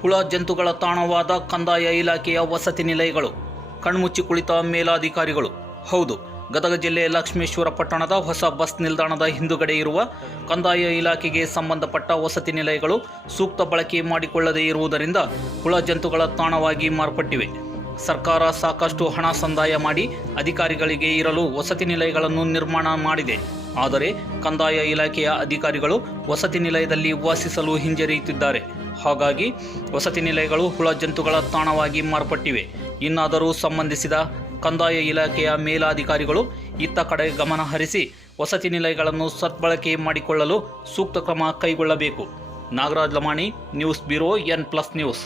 ಹುಳ ಜಂತುಗಳ ತಾಣವಾದ ಕಂದಾಯ ಇಲಾಖೆಯ ವಸತಿ ನಿಲಯಗಳು. ಕಣ್ಮುಚ್ಚಿ ಕುಳಿತ ಮೇಲಾಧಿಕಾರಿಗಳು. ಹೌದು, ಗದಗ ಜಿಲ್ಲೆ ಲಕ್ಷ್ಮೇಶ್ವರ ಪಟ್ಟಣದ ಹೊಸ ಬಸ್ ನಿಲ್ದಾಣದ ಹಿಂದುಗಡೆ ಇರುವ ಕಂದಾಯ ಇಲಾಖೆಗೆ ಸಂಬಂಧಪಟ್ಟ ವಸತಿ ನಿಲಯಗಳು ಸೂಕ್ತ ಬಳಕೆ ಮಾಡಿಕೊಳ್ಳದೇ ಇರುವುದರಿಂದ ಹುಳ ಜಂತುಗಳ ತಾಣವಾಗಿ ಮಾರ್ಪಟ್ಟಿವೆ. ಸರ್ಕಾರ ಸಾಕಷ್ಟು ಹಣ ಸಂದಾಯ ಮಾಡಿ ಅಧಿಕಾರಿಗಳಿಗೆ ಇರಲು ವಸತಿ ನಿಲಯಗಳನ್ನು ನಿರ್ಮಾಣ ಮಾಡಿದೆ. ಆದರೆ ಕಂದಾಯ ಇಲಾಖೆಯ ಅಧಿಕಾರಿಗಳು ವಸತಿ ನಿಲಯದಲ್ಲಿ ವಾಸಿಸಲು ಹಿಂಜರಿಯುತ್ತಿದ್ದಾರೆ. ಹಾಗಾಗಿ ವಸತಿ ನಿಲಯಗಳು ಹುಳ ಜಂತುಗಳ ತಾಣವಾಗಿ ಮಾರ್ಪಟ್ಟಿವೆ. ಇನ್ನಾದರೂ ಸಂಬಂಧಿಸಿದ ಕಂದಾಯ ಇಲಾಖೆಯ ಮೇಲಾಧಿಕಾರಿಗಳು ಇತ್ತ ಕಡೆ ಗಮನ ಹರಿಸಿ ವಸತಿ ನಿಲಯಗಳನ್ನು ಸದ್ಬಳಕೆ ಮಾಡಿಕೊಳ್ಳಲು ಸೂಕ್ತ ಕ್ರಮ ಕೈಗೊಳ್ಳಬೇಕು. Nagaraj Lamani, news bureau, N+ news.